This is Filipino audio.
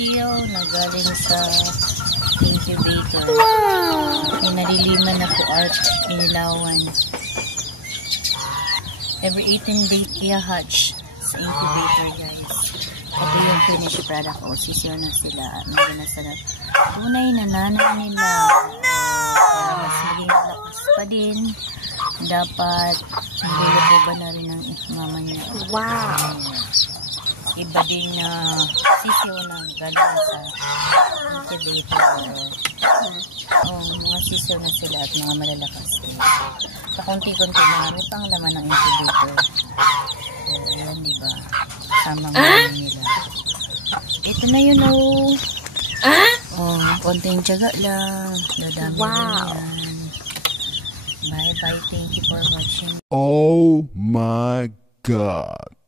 sisiyo na galing sa incubator. Pinaliliman na po art inilawan. Every 18 days i-hatch sa incubator, guys. Ito yung finished product. O, sisiyo na sila. Meron na sila tunay na nanay nila. Para mas maging lakas pa din. Dapat nilulububan na rin ng mama niya. Wow! Iba din na sisiyo na galing sa incubator. Mga sisiyo na sila at mga malalakas din. Sa konti-konti marami pang laman ng incubator. So, yan, diba? Sama mga nila. Ito na yun, oh. Konting tiyaga lang. Dadami wow! yan. Bye-bye. Thank you for watching. Oh my God.